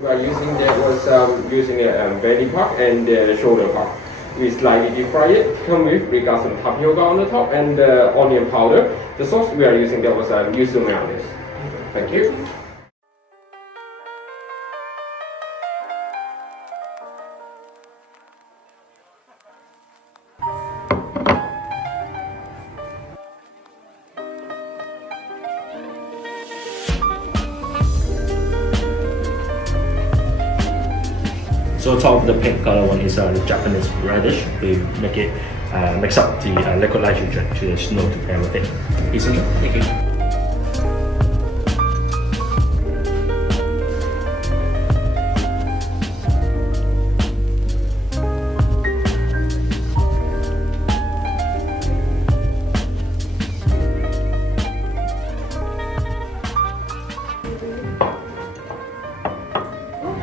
We are using that was using a belly part and the shoulder part. We slightly deep fry it. Come with we got some tapioca on the top and onion powder. The sauce we are using that was miso mayonnaise. Thank you. So top of the pink color one is the Japanese radish. We make it mix up the liquid nitrogen to the snow to pair with it. Easy, thank you.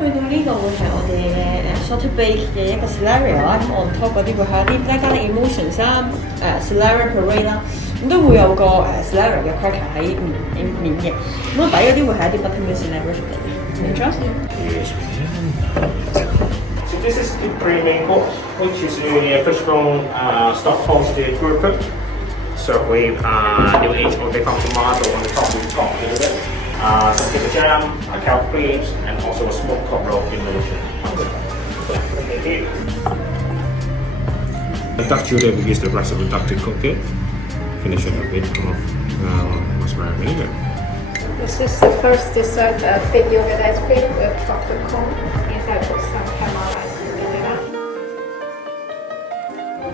去到呢度會係我哋嘅salted bake 嘅一個 celeriac on top 嗰啲會係一啲 garlic emulsions 啦，celeriac puree 啦，咁都會有個celeriac 嘅 cracker 喺面嘅，咁啊底嗰啲會係一啲 buttermilk celeriac 嚟嘅。Interesting. Yes. So this is the pre-main course, which is a vegetable stock roasted grouper. Served with new age or they found tomato on the top with top a little bit. Some pickle jam, cow creams, and also a smoked cockerel emulsion. Thank you. The duck chili, we use the rest of the duck to cook it. Finish it a bit of rosemary vinegar. This is the first dessert, thin yogurt ice cream with chocolate cone. Inside put some caramelized vanilla.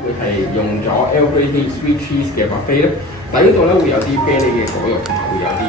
會係用咗 elderflower sweet cheese 嘅 buffet 咧，底嗰度咧會有啲啤梨嘅果肉，同埋會有啲